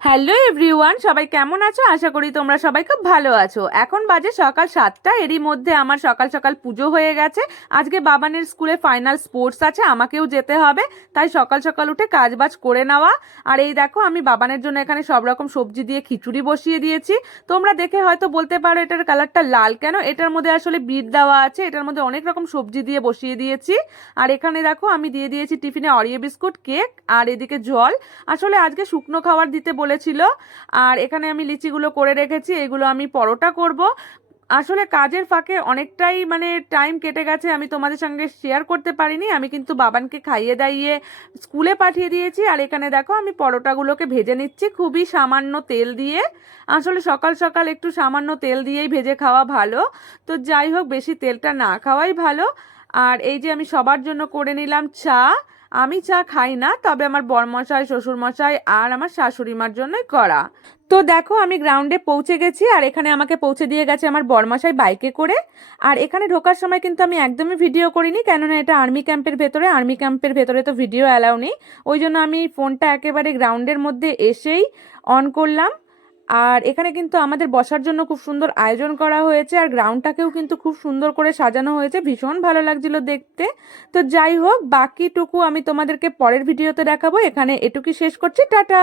Hello everyone, সবাই কেমন আছো? আশা করি তোমরা সবাই খুব ভালো আছো। এখন বাজে সকাল 7টা। এরই মধ্যে আমার সকাল সকাল পুজো হয়ে গেছে। আজকে বাবানের স্কুলে ফাইনাল স্পোর্টস আছে, আমাকেও যেতে হবে। তাই সকাল সকাল উঠে কাজবাজ করে নেওয়া। আর এই দেখো, আমি বাবানের জন্য এখানে সব রকম সবজি দিয়ে খিচুড়ি বসিয়ে দিয়েছি। তোমরা দেখে হয়তো বলতে পারো এটার কালারটা লাল কেন। এটার মধ্যে আসলে বিট দেওয়া আছে, এটার মধ্যে অনেক রকম সবজি দিয়ে বসিয়ে দিয়েছি। আর এখানে দেখো, আমি দিয়ে দিয়েছি টিফিনে অরিও বিস্কুট, কেক, আর এদিকে জল। আসলে আজকে শুকনো খাবার দিতে বলেছিল। আর এখানে আমি লিচিগুলো করে রেখেছি, এগুলো আমি পরোটা করব। আসলে কাজের ফাঁকে অনেকটাই টাইম কেটে গেছে, আমি তোমাদের সঙ্গে শেয়ার করতে পারিনি। আমি কিন্তু বাবানকে খাইয়ে দাইয়ে স্কুলে পাঠিয়ে দিয়েছি। আর এখানে দেখো, আমি পরোটাগুলোকে ভেজে নিচ্ছি খুবই সামান্য তেল দিয়ে। আসলে সকাল সকাল একটু সামান্য তেল দিয়েই ভেজে খাওয়া ভালো। তো যাই হোক, বেশি তেলটা না খাওয়াই ভালো। আর এই যে আমি সবার জন্য করে নিলাম চা। আমি চা খাই না, তবে আমার বরমশাই, শ্বশুরমশাই আর আমার শাশুড়ি মার জন্যই করা। তো দেখো, আমি গ্রাউন্ডে পৌঁছে গেছি। আর এখানে আমাকে পৌঁছে দিয়ে গেছে আমার বরমশাই বাইকে করে। আর এখানে ঢোকার সময় কিন্তু আমি একদমই ভিডিও করিনি, কেননা এটা আর্মি ক্যাম্পের ভেতরে। আর্মি ক্যাম্পের ভেতরে তো ভিডিও অ্যালাউ নেই। ওই জন্য আমি ফোনটা একেবারে গ্রাউন্ডের মধ্যে এসেই অন করলাম। আর এখানে কিন্তু আমাদের বসার জন্য খুব সুন্দর আয়োজন করা হয়েছে, আর গ্রাউন্ডটাকেও কিন্তু খুব সুন্দর করে সাজানো হয়েছে, ভীষণ ভালো লাগছিল দেখতে। তো যাই হোক, বাকিটুকু আমি তোমাদেরকে পরের ভিডিওতে দেখাবো। এখানে এটুকুই শেষ করছি, টাটা।